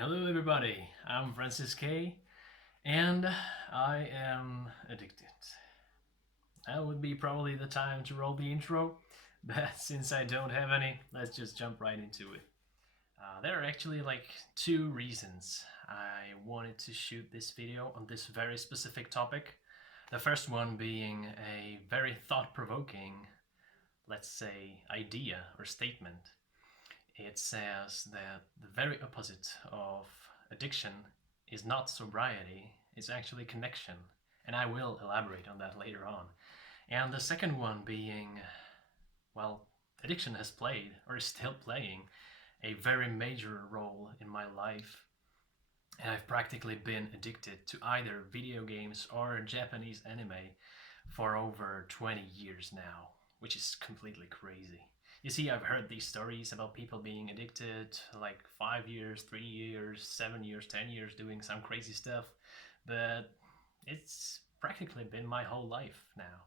Hello, everybody. I'm Francis K, and I am addicted. That would be probably the time to roll the intro, but since I don't have any, let's just jump right into it. There are actually like two reasons I wanted to shoot this video on this very specific topic. The first one being a very thought provoking, let's say, idea or statement. It says that the very opposite of addiction is not sobriety, it's actually connection. And I will elaborate on that later on. And the second one being, well, addiction has played, or is still playing, a very major role in my life. And I've practically been addicted to either video games or Japanese anime for over 20 years now, which is completely crazy. You see, I've heard these stories about people being addicted like 5 years, 3 years, 7 years, 10 years doing some crazy stuff, but it's practically been my whole life now.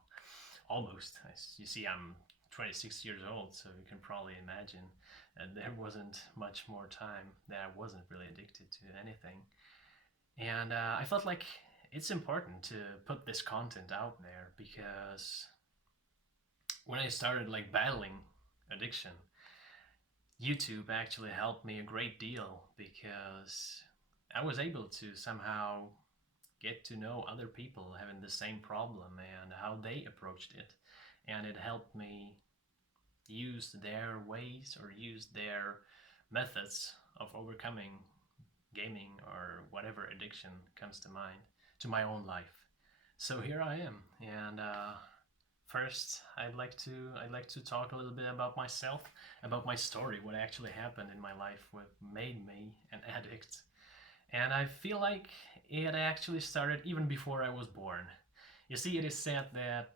Almost. As you see, I'm 26 years old, so you can probably imagine that there wasn't much more time that I wasn't really addicted to anything. And I felt like it's important to put this content out there because when I started like battling addiction, YouTube actually helped me a great deal because I was able to somehow get to know other people having the same problem and how they approached it. And it helped me use their ways or use their methods of overcoming gaming or whatever addiction comes to mind to my own life. So here I am, and first I'd like to talk a little bit about myself, about my story, what actually happened in my life, what made me an addict, and I feel like it actually started even before I was born. You see, it is said that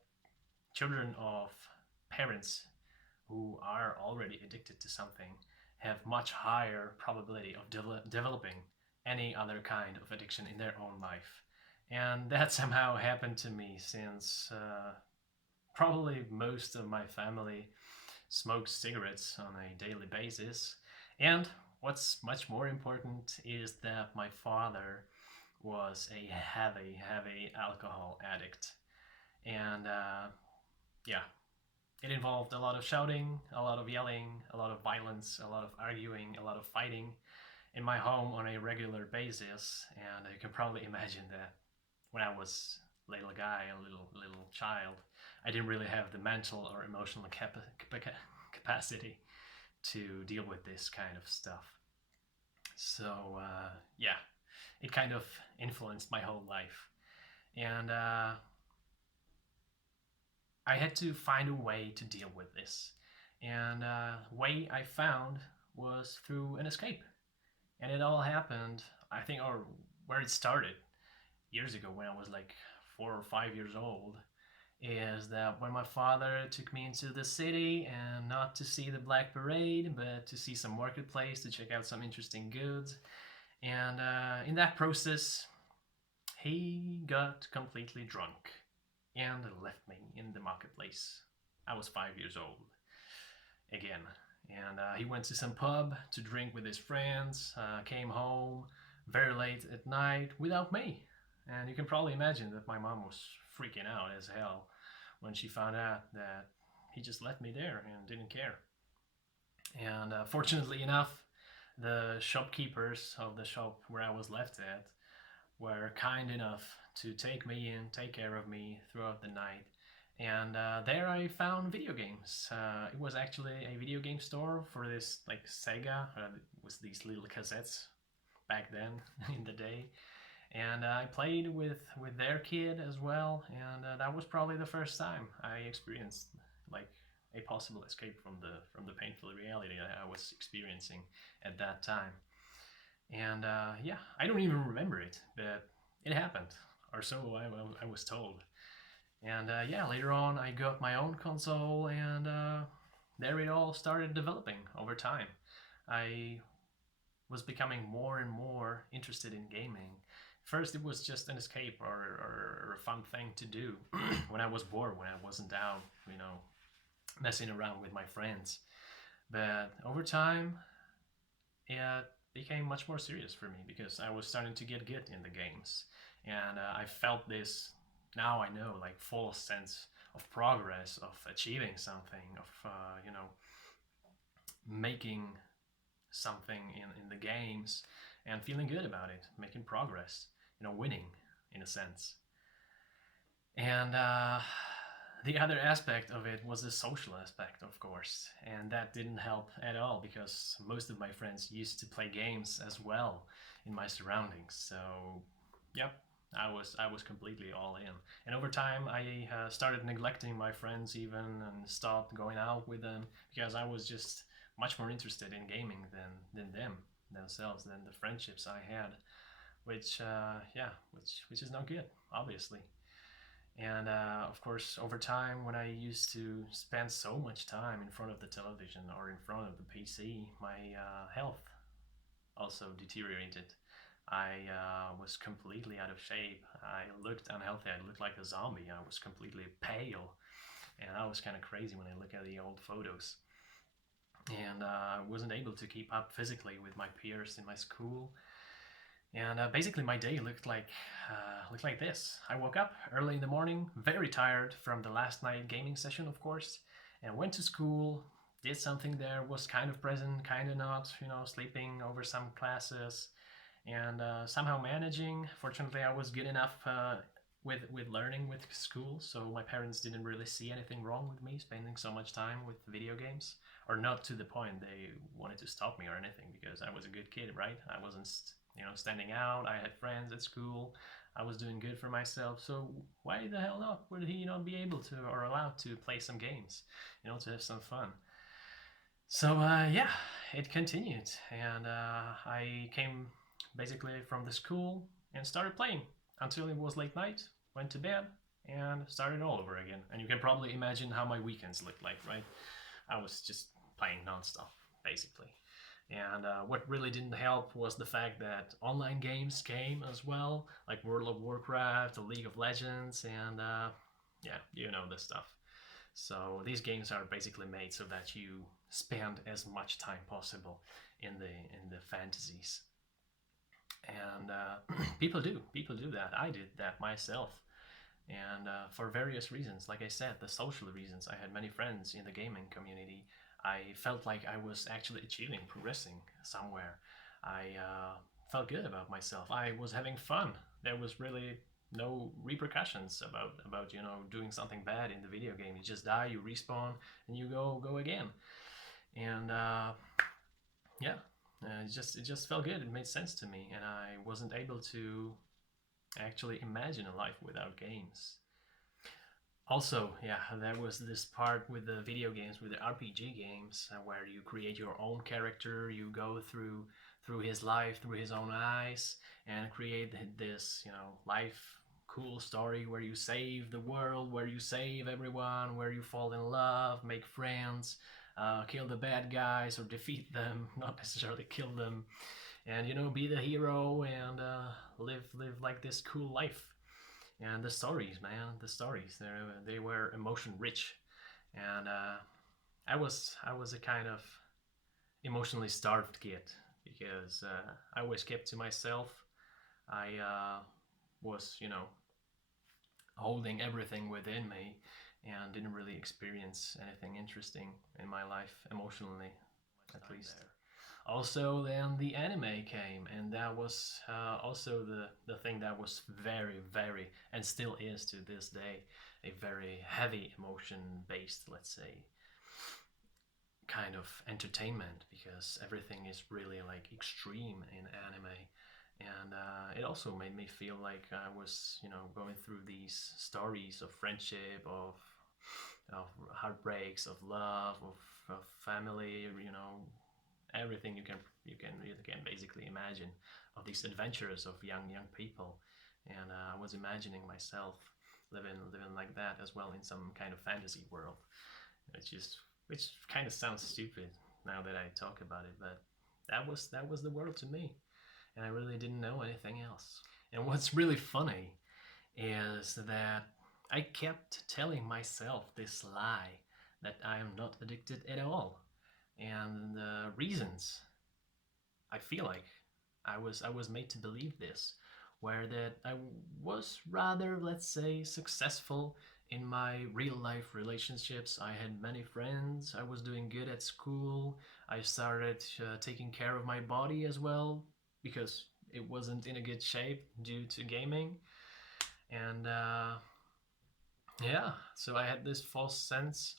children of parents who are already addicted to something have much higher probability of developing any other kind of addiction in their own life. And that somehow happened to me since probably most of my family smokes cigarettes on a daily basis. And what's much more important is that my father was a heavy, heavy alcohol addict. And yeah, it involved a lot of shouting, a lot of yelling, a lot of violence, a lot of arguing, a lot of fighting in my home on a regular basis. And you can probably imagine that when I was a little guy, a little child, I didn't really have the mental or emotional capacity to deal with this kind of stuff. So yeah, it kind of influenced my whole life, and I had to find a way to deal with this. And way I found was through an escape, and it all happened, I think, or where it started years ago when I was like 4 or 5 years old, is that when my father took me into the city and not to see the Black Parade, but to see some marketplace to check out some interesting goods. And in that process, he got completely drunk and left me in the marketplace. I was 5 years old again. And he went to some pub to drink with his friends, came home very late at night without me. And you can probably imagine that my mom was freaking out as hell when she found out that he just left me there and didn't care. And fortunately enough, the shopkeepers of the shop where I was left at were kind enough to take me in, take care of me throughout the night. And there I found video games. It was actually a video game store for this like Sega. It was these little cassettes back then in the day, and I played with their kid as well. And that was probably the first time I experienced like a possible escape from the painful reality that I was experiencing at that time. And yeah, I don't even remember it, but it happened, or so I was told. And yeah, later on, I got my own console, and there it all started developing over time. I was becoming more and more interested in gaming. First, it was just an escape or a fun thing to do when I was bored, when I wasn't down, messing around with my friends. But over time, it became much more serious for me because I was starting to get good in the games, and I felt this. Now I know, like, full sense of progress, of achieving something, of making something in the games, and feeling good about it, making progress, winning in a sense. And the other aspect of it was the social aspect, of course, and that didn't help at all because most of my friends used to play games as well in my surroundings. So, yep, I was completely all in. And over time, I started neglecting my friends even and stopped going out with them because I was just much more interested in gaming than them themselves, than the friendships I had, which which is not good, obviously. And of course, over time, when I used to spend so much time in front of the television or in front of the PC, my health also deteriorated. I was completely out of shape. I looked unhealthy. I looked like a zombie. I was completely pale. And that was kind of crazy when I look at the old photos. And I wasn't able to keep up physically with my peers in my school. And basically, my day looked like this. I woke up early in the morning, very tired from the last night gaming session, of course, and went to school. Did something there, was kind of present, kind of not, sleeping over some classes, and somehow managing. Fortunately, I was good enough with learning with school, so my parents didn't really see anything wrong with me spending so much time with video games, or not to the point they wanted to stop me or anything, because I was a good kid, right? I wasn't standing out. I had friends at school. I was doing good for myself. So why the hell not? Would he not be able to or allowed to play some games, to have some fun? So yeah, it continued, and I came basically from the school and started playing until it was late night. Went to bed and started all over again. And you can probably imagine how my weekends looked like, right? I was just playing nonstop, basically. And what really didn't help was the fact that online games came as well, like World of Warcraft, the League of Legends, and yeah, you know this stuff. So these games are basically made so that you spend as much time possible in the fantasies, and people do that. I did that myself, and for various reasons. Like I said, the social reasons. I had many friends in the gaming community. I felt like I was actually achieving, progressing somewhere. I felt good about myself. I was having fun. There was really no repercussions about doing something bad in the video game. You just die, you respawn, and you go again. And yeah, it just felt good. It made sense to me, and I wasn't able to actually imagine a life without games. Also, yeah, there was this part with the video games, with the RPG games, where you create your own character. You go through his life through his own eyes and create this, life cool story where you save the world, where you save everyone, where you fall in love, make friends, kill the bad guys or defeat them, not necessarily kill them, and be the hero and live like this cool life. And the stories, man, the stories, they were emotion rich, and I was a kind of emotionally starved kid because I always kept to myself. I was holding everything within me and didn't really experience anything interesting in my life emotionally, at least. Also, then the anime came, and that was also the thing that was very, very, and still is to this day, a very heavy emotion based, let's say, kind of entertainment, because everything is really like extreme in anime. And it also made me feel like I was, going through these stories of friendship, of heartbreaks, of love, of family, everything you can basically imagine, of these adventures of young people. And I was imagining myself living like that as well in some kind of fantasy world. Which kind of sounds stupid now that I talk about it, but that was the world to me, and I really didn't know anything else. And what's really funny is that I kept telling myself this lie that I am not addicted at all. And the reasons I feel like I was made to believe this, where that I was rather, let's say, successful in my real life relationships. I had many friends. I was doing good at school. I started taking care of my body as well because it wasn't in a good shape due to gaming. And yeah, so I had this false sense,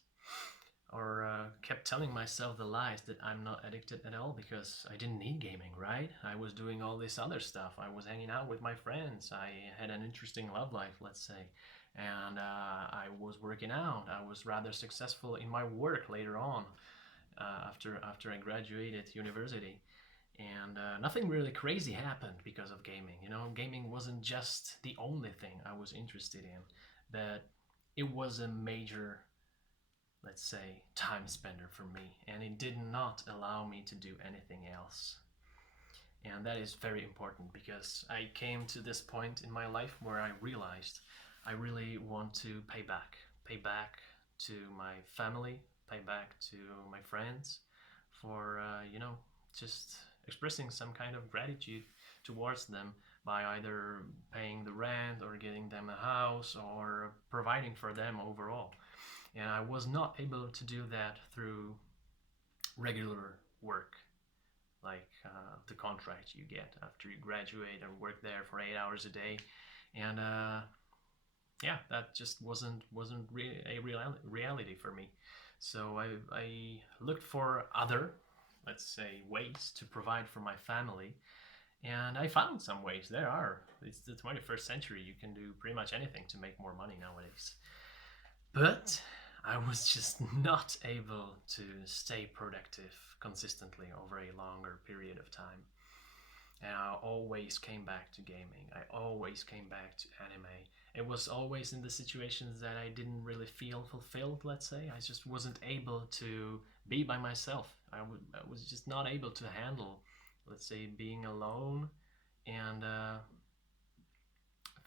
or kept telling myself the lies that I'm not addicted at all because I didn't need gaming, right? I was doing all this other stuff. I was hanging out with my friends. I had an interesting love life, let's say. And I was working out. I was rather successful in my work later on, after I graduated university. And nothing really crazy happened because of gaming. You know, gaming wasn't just the only thing I was interested in, but it was a major, let's say, time spender for me, and it did not allow me to do anything else. And that is very important because I came to this point in my life where I realized I really want to pay back to my family, pay back to my friends for, just expressing some kind of gratitude towards them by either paying the rent or getting them a house or providing for them overall. And I was not able to do that through regular work, like the contract you get after you graduate and work there for 8 hours a day. And yeah, that just wasn't really a reality for me. So I looked for other, let's say, ways to provide for my family, and I found some ways. There are. It's the 21st century. You can do pretty much anything to make more money nowadays. But I was just not able to stay productive consistently over a longer period of time. And I always came back to gaming. I always came back to anime. It was always in the situations that I didn't really feel fulfilled, let's say. I just wasn't able to be by myself. I was just not able to handle, let's say, being alone and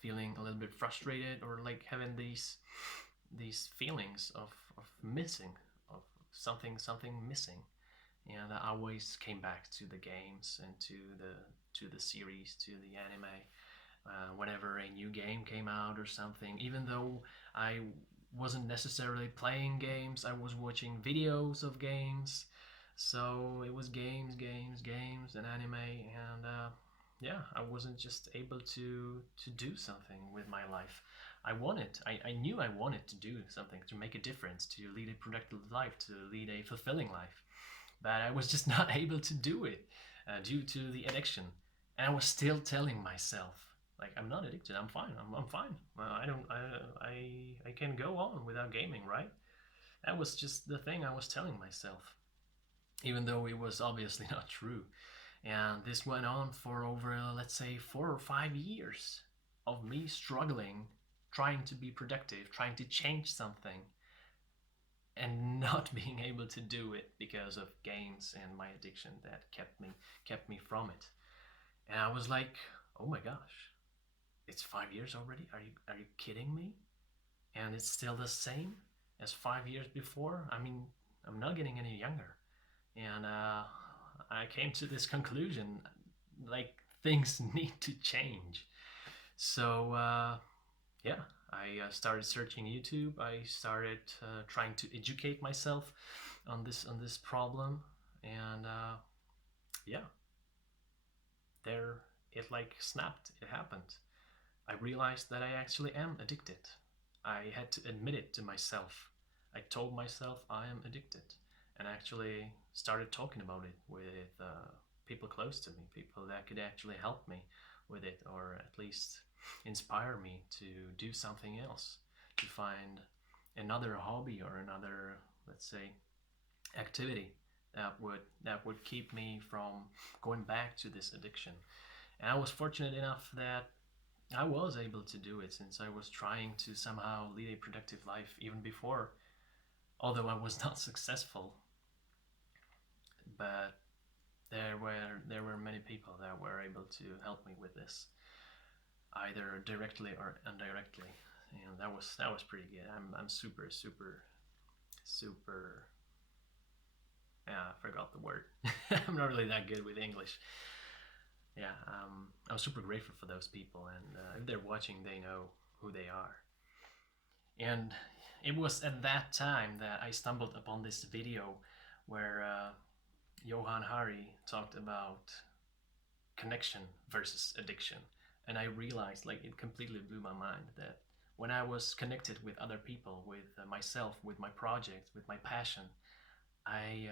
feeling a little bit frustrated, or like having these feelings of missing, of something missing. And I always came back to the games and to the series, to the anime, whenever a new game came out or something. Even though I wasn't necessarily playing games, I was watching videos of games. So it was games, and anime, and yeah, I wasn't just able to do something with my life. I knew I wanted to do something, to make a difference, to lead a productive life, to lead a fulfilling life, but I was just not able to do it due to the addiction. And I was still telling myself, like, I'm not addicted. I'm fine. I'm fine. I don't. I can go on without gaming, right? That was just the thing I was telling myself, even though it was obviously not true. And this went on for over, let's say, 4 or 5 years of me struggling, trying to be productive, trying to change something, and not being able to do it because of games and my addiction that kept me from it. And I was like, oh my gosh, it's 5 years already. Are you kidding me? And it's still the same as 5 years before. I mean, I'm not getting any younger. And I came to this conclusion, like, things need to change. So yeah, I started searching YouTube. I started trying to educate myself on this problem, and yeah, there it like snapped. It happened. I realized that I actually am addicted. I had to admit it to myself. I told myself I am addicted, and actually started talking about it with people close to me, people that could actually help me with it, or at least inspire me to do something else, to find another hobby or another, let's say, activity that would keep me from going back to this addiction. And I was fortunate enough that I was able to do it, since I was trying to somehow lead a productive life even before, although I was not successful. But there were many people that were able to help me with this, either directly or indirectly, and that was pretty good. I'm super super super I forgot the word. I'm not really that good with English. Yeah, I'm super grateful for those people, and if they're watching, they know who they are. And it was at that time that I stumbled upon this video where Johan Hari talked about connection versus addiction. And I realized, like, it completely blew my mind that when I was connected with other people, with myself, with my project, with my passion, I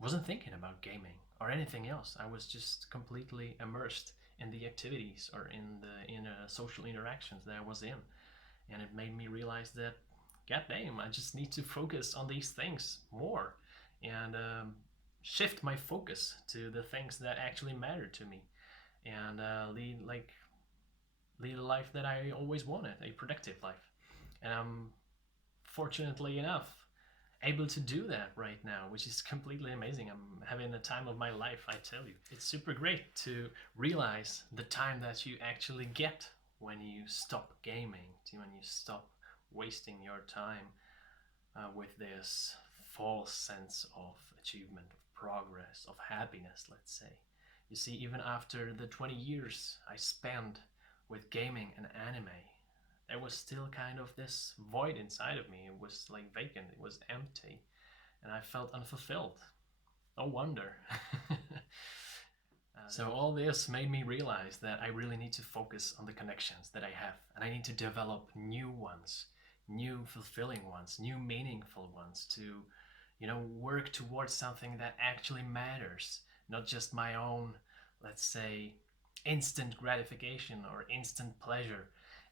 wasn't thinking about gaming or anything else. I was just completely immersed in the activities or in social interactions that I was in, and it made me realize that, goddamn, I just need to focus on these things more and shift my focus to the things that actually matter to me, and lead a life that I always wanted, a productive life. And I'm fortunately enough able to do that right now, which is completely amazing. I'm having the time of my life, I tell you. It's super great to realize the time that you actually get when you stop gaming, when you stop wasting your time with this false sense of achievement, of progress, of happiness, let's say. You see, even after the 20 years I spent with gaming and anime, there was still kind of this void inside of me. It was like vacant, it was empty, and I felt unfulfilled. No wonder. So all this made me realize that I really need to focus on the connections that I have, and I need to develop new ones, new fulfilling ones, new meaningful ones to, work towards something that actually matters, not just my own, let's say, instant gratification or instant pleasure,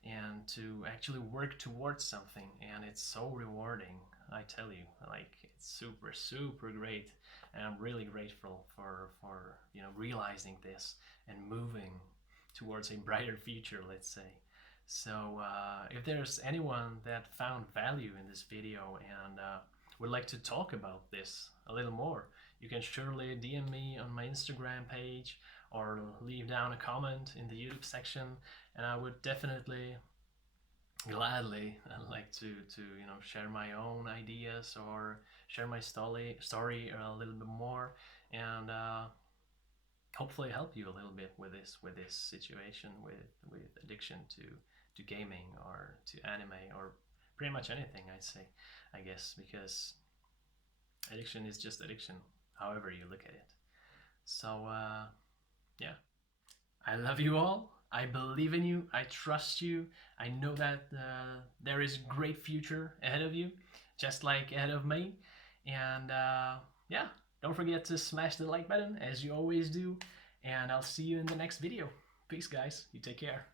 and to actually work towards something. And it's so rewarding, I tell you. Like, it's super, super great, and I'm really grateful for realizing this and moving towards a brighter future, let's say. So if there's anyone that found value in this video and would like to talk about this a little more, you can surely DM me on my Instagram page or leave down a comment in the YouTube section, and I would definitely gladly like to share my own ideas or share my story a little bit more, and hopefully help you a little bit with this situation with addiction to gaming or to anime or pretty much anything, I'd say, I guess, because addiction is just addiction however you look at it. So yeah, I love you all. I believe in you. I trust you. I know that there is a great future ahead of you, just like ahead of me. And yeah, don't forget to smash the like button as you always do. And I'll see you in the next video. Peace, guys. You take care.